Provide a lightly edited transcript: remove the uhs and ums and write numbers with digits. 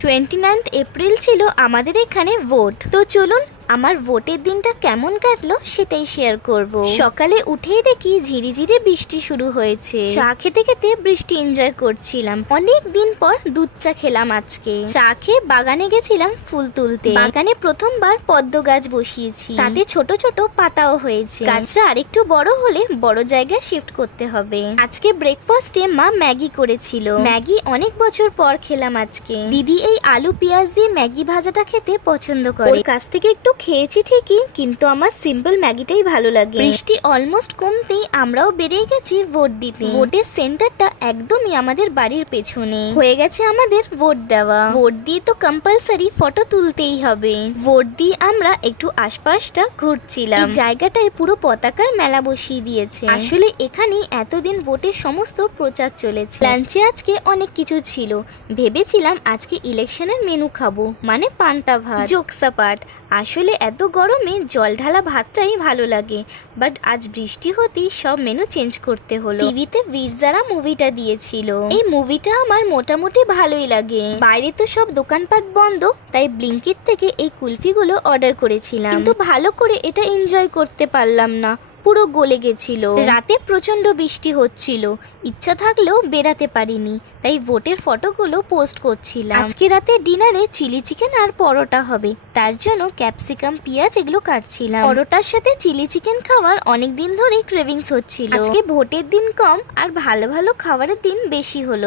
29 April ছিল আমাদের এখানে ভোট। তো চলুন আমার ভোটের দিনটা কেমন কাটলো সেটাই শেয়ার করব। সকালে উঠেই দেখি ঝিরিঝিরি বৃষ্টি শুরু হয়েছে। চা খেতে খেতে বৃষ্টি এনজয় করছিলাম। অনেক দিন পর দুধ চা খেলাম আজকে। চা খেয়ে বাগানে গেছিলাম ফুল তুলতে। বাগানে প্রথমবার পদ্ম গাছ বসিয়েছি, তাতে ছোট ছোট পাতাও হয়েছে। গাছটা আরেকটু বড় হলে বড় জায়গায় শিফট করতে হবে। আজকে ব্রেকফাস্টে মা ম্যাগি করেছিল। ম্যাগি অনেক বছর পর খেলাম আজকে। দিদি এই আলু পেঁয়াজ দিয়ে ম্যাগি ভাজাটা খেতে পছন্দ করে। ওর কাছ থেকে একটু খেয়েছি ঠিকই, কিন্তু আমার সিম্পল ম্যাগিটাই ভালো লাগে। বৃষ্টি অলমোস্ট কমতেই আমরাও বেরিয়ে গেছি ভোট দিতে। ভোটের সেন্টারটা একদমই আমাদের বাড়ির পেছনে। হয়ে গেছে আমাদের ভোট দেওয়া। ভোট দিয়ে তো কম্পালসারি ফটো তুলতেই হবে। ভোট দিয়ে আমরা একটু আশপাশটা ঘুরছিলাম। এই জায়গাটায় পুরো পতাকার মেলা বসিয়ে দিয়েছে। আসলে এখানে এতদিন ভোটের সমস্ত প্রচার চলেছে। লাঞ্চে আজকে অনেক কিছু ছিল। ভেবেছিলাম আজকে ইলেকশনের মেনু খাবো, মানে পান্তা ভাত। জোকসাপাট, আসলে এত গরমে জল ঢালা ভাতটাই ভালো লাগে, বাট আজ বৃষ্টি হতেই সব মেনু চেঞ্জ করতে হলো। টিভিতে বীরজারা মুভিটা দিয়েছিল। এই মুভিটা আমার মোটামুটি ভালোই লাগে। বাইরে তো সব দোকানপাট বন্ধ, তাই ব্লিঙ্কিট থেকে এই কুলফিগুলো অর্ডার করেছিলাম, কিন্তু ভালো করে এটা এনজয় করতে পারলাম না, পুরো গলে গেছিল। রাতে প্রচন্ড বৃষ্টি হচ্ছিল, ইচ্ছা থাকলেও বেরাতে পারিনি, তাই ভোটের ফটোগুলো পোস্ট করছিলাম। আজকে রাতে ডিনারে চিলি চিকেন আর পরোটা হবে, তার জন্য ক্যাপসিকাম পেঁয়াজ এগুলো কাটছিলাম। পরোটার সাথে চিলি চিকেন খাওয়ার অনেক দিন ধরেই ক্রেভিংস হচ্ছিল। আজকে ভোটের দিন কম আর ভালো ভালো খাবারের দিন বেশি হলো।